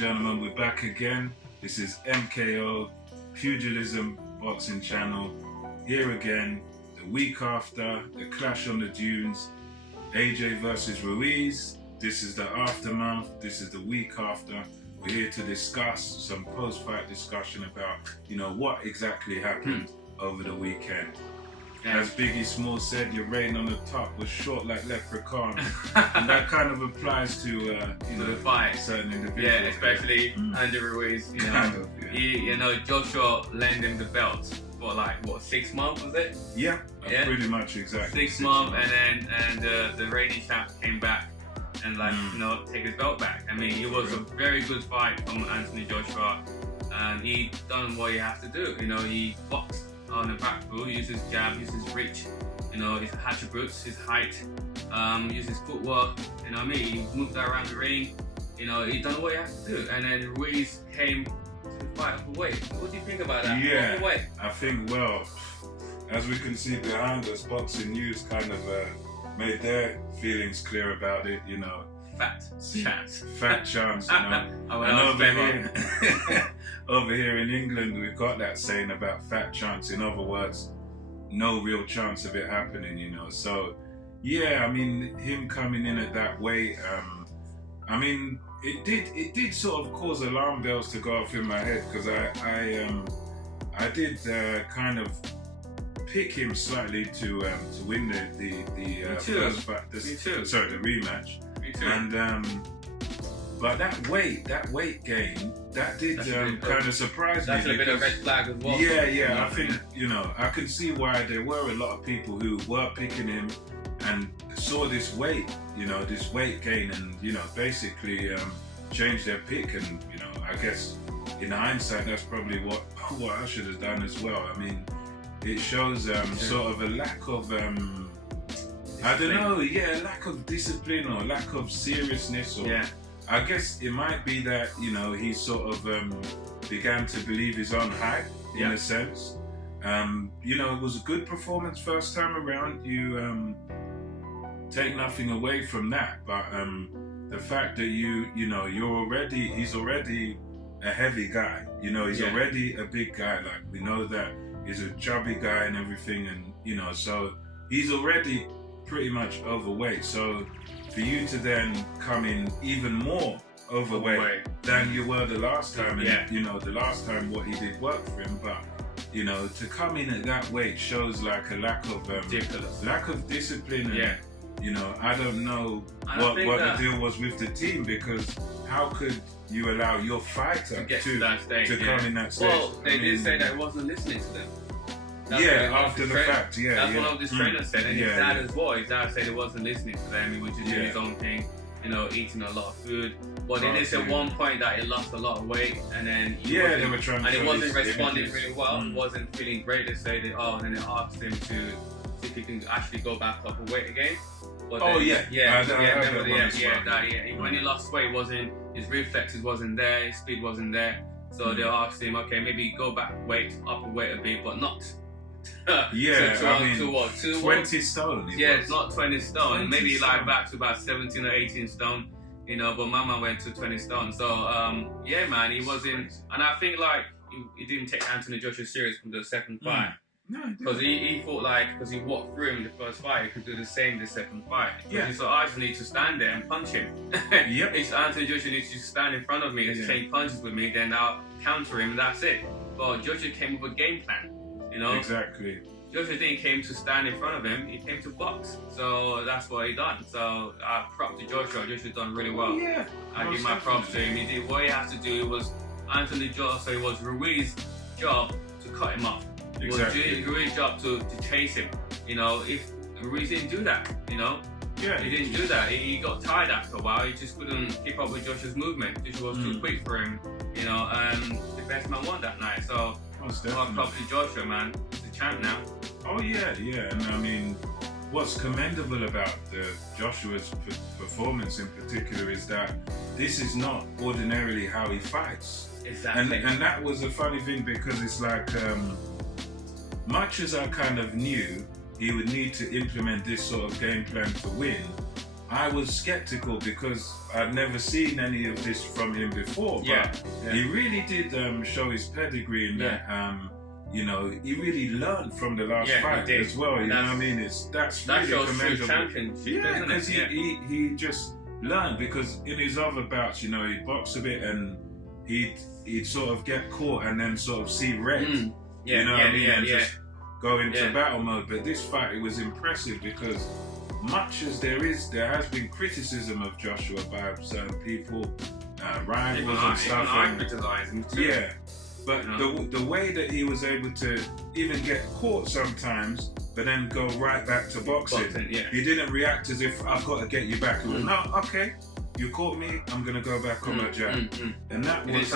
gentlemen, we're back again. This is MKO, Pugilism Boxing Channel. Here again, the week after the clash on the dunes, AJ versus Ruiz. This is the aftermath. This is the week after. We're here to discuss some post-fight discussion about, what exactly happened over the weekend. As Biggie Smalls said, your reign on the top was short like leprechaun. And that kind of applies to, the fight. Certain individuals. Yeah, especially Andy Ruiz. Joshua lent him the belt for 6 months, was it? Yeah, pretty much, exactly. 6 months, and the reigning champ came back and take his belt back. I mean, it was a very good fight from Anthony Joshua, and he done what he has to do. He boxed on the back foot, used his jab, used his reach, his attributes, his height, used his footwork. He moved around the ring. He done what he has to do, and then Ruiz came to fight up a weight. What do you think about that? Yeah, I think, as we can see behind us, Boxing News kind of made their feelings clear about it, Fat chance. Fat chance, And over here in England, we've got that saying about fat chance. In other words, no real chance of it happening, So, yeah, I mean, him coming in at that weight, it did sort of cause alarm bells to go off in my head, because I did kind of pick him slightly to win the first fight, the rematch. Me too. And but that weight gain, that did kind of surprise me. That's a bit of a red flag as well. Yeah. I think I can see why there were a lot of people who were picking him and saw this weight, this weight gain, and basically changed their pick. And I guess in hindsight, that's probably what I should have done as well. I mean, it shows sort of a lack of lack of discipline or lack of seriousness, or I guess it might be that he sort of began to believe his own hype in a sense. It was a good performance first time around. You take nothing away from that, but the fact that he's already a heavy guy. He's already a big guy. Like, we know that he's a chubby guy and everything, and so he's already pretty much overweight. So for you to then come in even more overweight than you were the last time, and the last time what he did work for him, but to come in at that weight shows like a lack of discipline. And, I don't know what the deal was with the team, because how could you allow your fighter to that stage, to come in that stage? Well, they did say that he wasn't listening to them. After the fact, That's what one of his trainers said, and his dad as well. His dad said he wasn't listening to them. He was just doing his own thing, eating a lot of food. But they did say at one point that he lost a lot of weight, and then he wasn't responding really well. He wasn't feeling great. They say that, and then they asked him to see if he can actually go back up a weight again. But when he lost weight, his reflexes wasn't there, his speed wasn't there. So they asked him, okay, maybe go back up a weight a bit, but not. 20 stone. It's not 20 stone. Maybe back to about 17 or 18 stone. But Mama went to 20 stone. So man, he wasn't. And I think he didn't take Anthony Joshua serious from the second fight. No, because he thought because he walked through him in the first fight, he could do the same the second fight. He thought, I just need to stand there and punch him. Anthony Joshua needs to stand in front of me and exchange punches with me, then I'll counter him, and that's it. But Joshua came with a game plan, Exactly. Joshua didn't came to stand in front of him, he came to box. So that's what he done. So props to Joshua. Joshua done really well. I give my props to him. He did what he had to do. It was Anthony Joshua, so it was Ruiz's job to cut him off. Exactly. It was Ruiz's job to chase him. If Ruiz didn't do that, he didn't do that. He got tired after a while. He just couldn't keep up with Joshua's movement. Joshua was too quick for him, and the best man won that night. So, props to Joshua, man. He's the champ now. Oh yeah, and I mean, what's commendable about Joshua's performance in particular is that this is not ordinarily how he fights. Exactly. And that was a funny thing, because it's much as I kind of knew he would need to implement this sort of game plan to win, I was skeptical because I'd never seen any of this from him before. But he really did show his pedigree in that. You know, he really learned from the last fight as well. You know what I mean? That's really commendable. Championship, yeah, because he just learned, because in his other bouts, you know, he'd box a bit and he'd sort of get caught and then sort of see red. You know what I mean? And just go into battle mode. But this fight, it was impressive because much as there has been criticism of Joshua by certain people, rivals and stuff. I criticize him too. Yeah. But the way that he was able to even get caught sometimes, but then go right back to boxing. He didn't react as if I've got to get you back. He was no, okay, you caught me, I'm gonna go back on my jab. And that was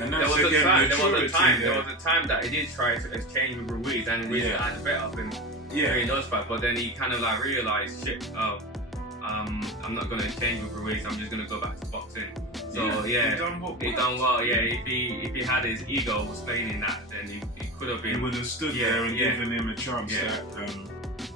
And that's there was again a time that he did try to exchange with Ruiz, and Ruiz had the better of him during those fights. But then he kind of like realized, shit, I'm not gonna exchange with Ruiz. I'm just gonna go back to boxing. So he done well. Yeah, if he had his ego was playing in that, then he could have been. He would have stood there and given him a chance.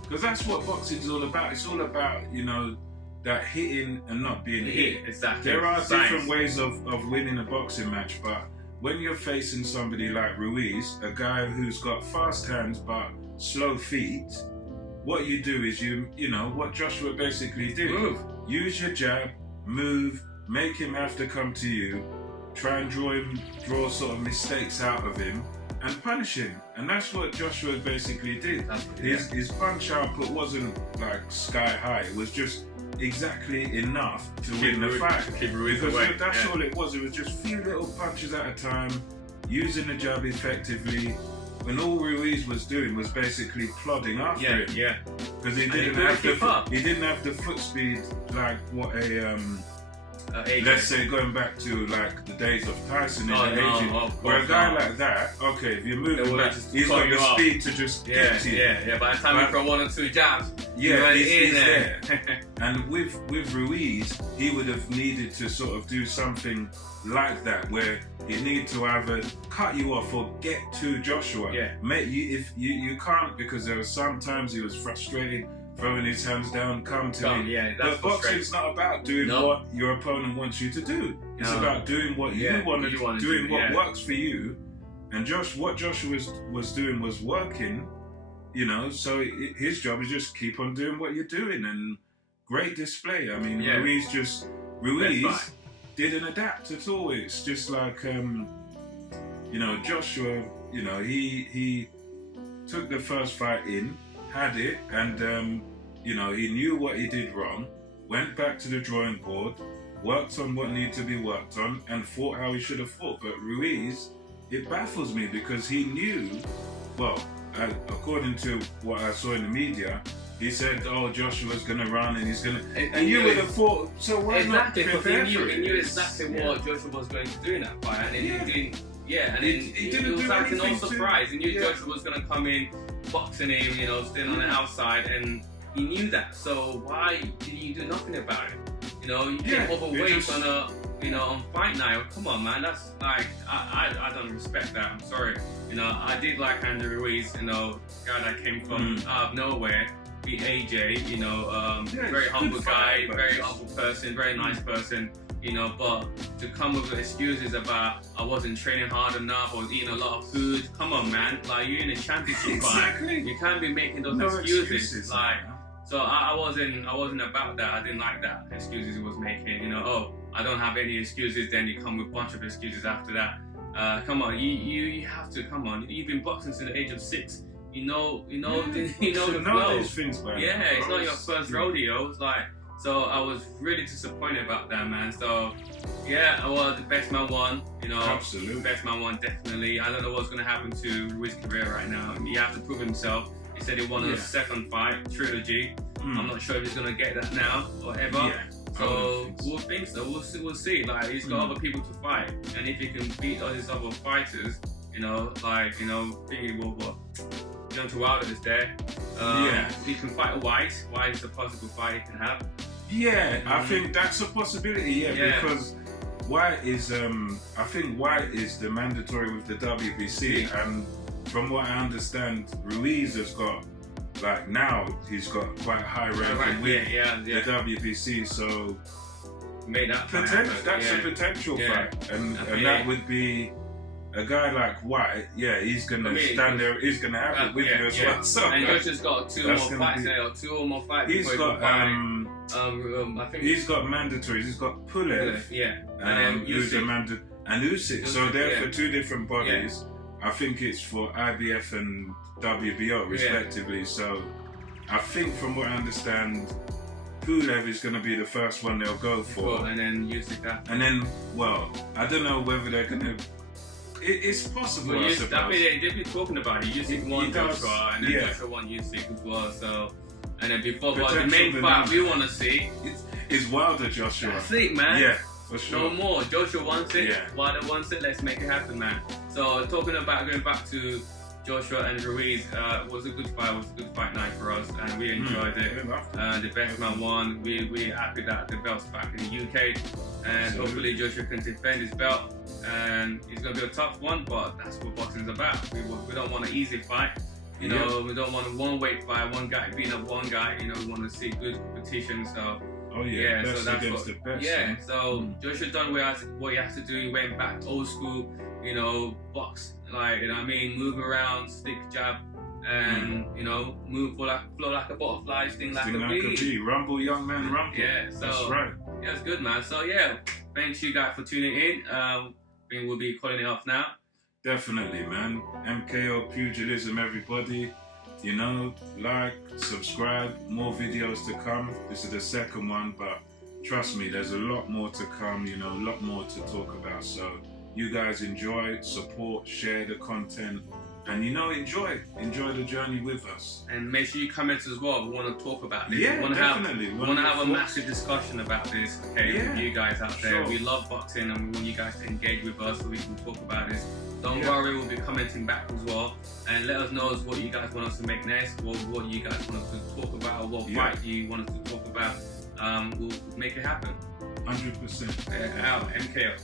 Because that's what boxing is all about. It's all about, you know, that hitting and not being hit. Exactly. There are different ways of winning a boxing match, but when you're facing somebody like Ruiz, a guy who's got fast hands but slow feet, what you do is you know what Joshua basically did. Use your jab, move, make him have to come to you, try and draw sort of mistakes out of him and punish him. And that's what Joshua basically did. His punch output wasn't like sky high, it was just exactly enough to win the fight. Because that's all it was. It was just a few little punches at a time, using the jab effectively. When all Ruiz was doing was basically plodding after it. Because he didn't have the foot speed like what let's say going back to like the days of Tyson in the 80s, where a guy like that, okay, if you're moving back, he's got the speed to just get to you. By the time you throw 1 or 2 jabs, he's there. And with Ruiz, he would have needed to sort of do something like that, where he needed to either cut you off or get to Joshua. If you can't, because there were some times he was frustrated, throwing his hands down, come to me. But boxing's not about doing what your opponent wants you to do. It's about doing what you want to do, doing what works for you. And what Joshua was doing was working, you know, so his job is just keep on doing what you're doing. And great display. I mean, Ruiz didn't adapt at all. It's just like, you know, Joshua, you know, he took the first fight in, had it, and you know, he knew what he did wrong, went back to the drawing board, worked on what needed to be worked on, and fought how he should have fought. But Ruiz, it baffles me because he knew, well, according to what I saw in the media, he said, "Oh, Joshua's gonna run and he's gonna," and you would have thought, so why not prepare for it? He knew exactly what Joshua was going to do in that fight, and he didn't. And it was like no surprise. He knew Joshua was going to come in, boxing him, you know, staying on the outside, and he knew that. So why did you do nothing about it? You know, you came overweight on fight night. Come on, man. That's like I don't respect that. I'm sorry. You know, I did like Andy Ruiz. You know, guy that came from out of nowhere. Beat AJ. You know, very humble guy, very humble person, very nice person. You know, but to come with excuses about I wasn't training hard enough, I was eating a lot of food. Come on, man. Like, you're in a championship fight. You can't be making those excuses. Like, so I wasn't about that. I didn't like that excuses he was making. You know, oh, I don't have any excuses. Then you come with a bunch of excuses after that. Come on, you have to come on. You've been boxing since the age of 6. You know the flow. Things, man. It's not your first rodeo. It's like. So I was really disappointed about that, man. So the best man won. You know, absolutely, best man won definitely. I don't know what's going to happen to Ruiz's career right now. He has to prove himself. He said he won a second fight trilogy. I'm not sure if he's going to get that now or ever. So we'll think so. We'll see. Like, he's got other people to fight, and if he can beat all his other fighters, you know, like, you know, thinking Deontay Wilder is there. He can fight White. White is a possible fight he can have. I think that's a possibility. Because White is, I think White is the mandatory with the WBC, and from what I understand, Ruiz has got like now he's got quite high ranking with the WBC, so made that that's a potential fight, and that would be a guy like White. Yeah, he's gonna stand there. He's gonna have it with you as well. So and Joshua's got two more fights. He's got I think he's got mandatories. He's got Pulev, who's a mandatory, and Usyk. So they're for two different bodies. I think it's for IBF and WBO respectively. So I think, from what I understand, Pulev is going to be the first one they'll go for, and then Usyk after. And then, well, I don't know whether they're going to. It's possible. I suppose. I mean, they've been talking about it. Usyk won Joshua, and then Joshua won Usyk as well. So, and then before, but the main fight we want to see is Wilder Joshua. That's it, man. Yeah. For sure. No more. Joshua wants it. Wilder wants it. Let's make it happen, man. So talking about going back to Joshua and Ruiz, was a good fight. It was a good fight night for us, and we enjoyed it. The best man won. We're happy that the belt's back in the UK, and hopefully Joshua can defend his belt. And it's gonna be a tough one, but that's what boxing's about. We don't want an easy fight. You know, we don't want a one-weight fight, one guy beating up one guy. You know, we want to see good competition. So. So that's against the best. So Joshua done what he has to do. He went back old school, you know, box, like, you know what I mean, move around, stick, jab, and you know, flow like a butterfly, sting like a bee. Rumble, young man, rumble. Yeah, so that's right. Yeah, it's good, man. So yeah, thanks you guys for tuning in. I think we'll be calling it off now. Definitely, man. MKO Pugilism, everybody. You know, like, subscribe, more videos to come. This is the second one, but trust me, there's a lot more to come, you know, a lot more to talk about. So you guys enjoy, support, share the content, and you know, enjoy the journey with us. And make sure you comment as well. We want to talk about this. Yeah, we want definitely. We want to have a massive discussion about this, with you guys out there. Sure. We love boxing, and we want you guys to engage with us so we can talk about this. Don't worry, we'll be commenting back as well, and let us know what you guys want us to make next, or what you guys want us to talk about, or what fight you want us to talk about. We'll make it happen. 100%. Out, MKO.